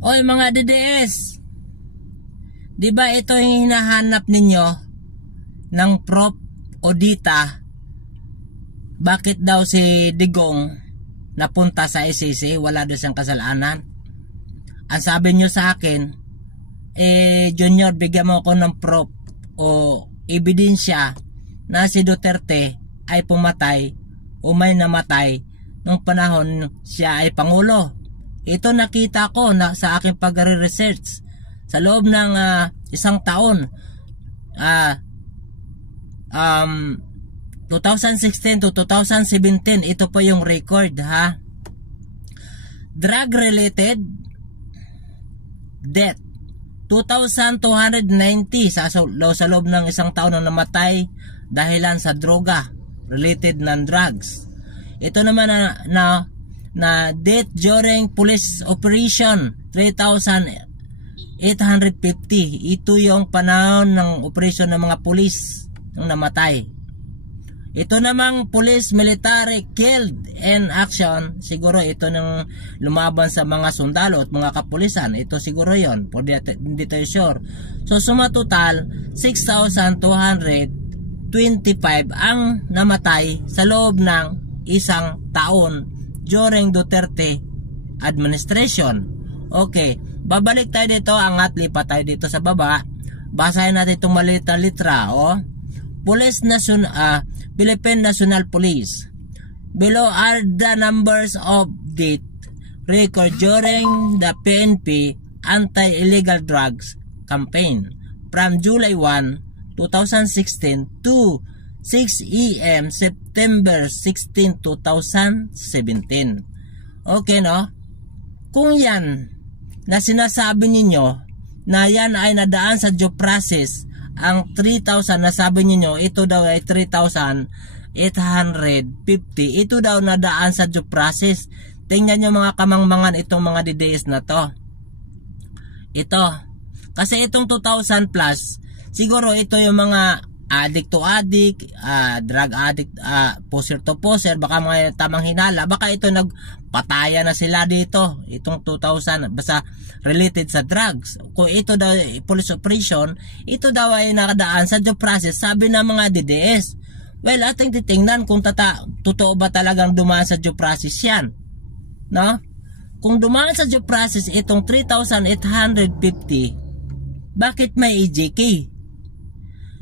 Oy mga DDS, di ba ito yung hinahanap ninyo ng prop o dita? Bakit daw si Digong napunta sa ICC? Wala daw siyang kasalanan. Ang sabi nyo sa akin, Junior, bigyan mo ako ng prop o ebidensya na si Duterte ay pumatay o may namatay nung panahon siya ay Pangulo. Ito nakita ko na sa aking pag-research sa loob ng isang taon, 2016 to 2017. Ito po yung record, ha. Drug related death 2,290 sa loob ng isang taon na namatay dahilan sa droga related ng drugs. Ito naman na death during police operation 3,850. Ito yung panahon ng operasyon ng mga pulis nung namatay. Ito namang police military killed in action, siguro ito nang lumaban sa mga sundalo at mga kapulisan. Ito siguro yon, hindi tayo sure. So suma total 6,225 ang namatay sa loob ng isang taon during Duterte administration. Okay, babalik tayo dito, angat, lipat tayo dito sa baba. Basahin natin itong maliit na litra, Philippine National Police. Below are the numbers of death record during the PNP anti-illegal drugs campaign from July 1, 2016 to 6 AM September 16, 2017. Okay, no? Kung yan na sinasabi ninyo na yan ay nadaan sa due process, ang 3,000 na sabi niyo, ito daw ay 3,850. Ito daw nadaan sa due process. Tingnan nyo mga kamangmangan itong mga DDS na to. Ito. Kasi itong 2,000 plus, siguro ito yung mga addict to addict, drug addict, poser to poser, baka mga tamang hinala, baka ito nagpataya na sila dito, itong 2,000, basta related sa drugs. Kung ito daw police operation, ito daw ay nakadaan sa due process, sabi ng mga DDS. Well, ating titingnan kung totoo ba talagang dumaan sa due process yan, no? Kung dumaan sa due process itong 3,850, bakit may EJK?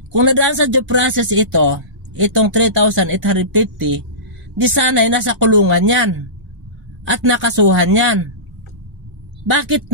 Kung nadaan sa due process itong 3,850, di sana'y nasa kulungan yan at nakasuhan yan. Bakit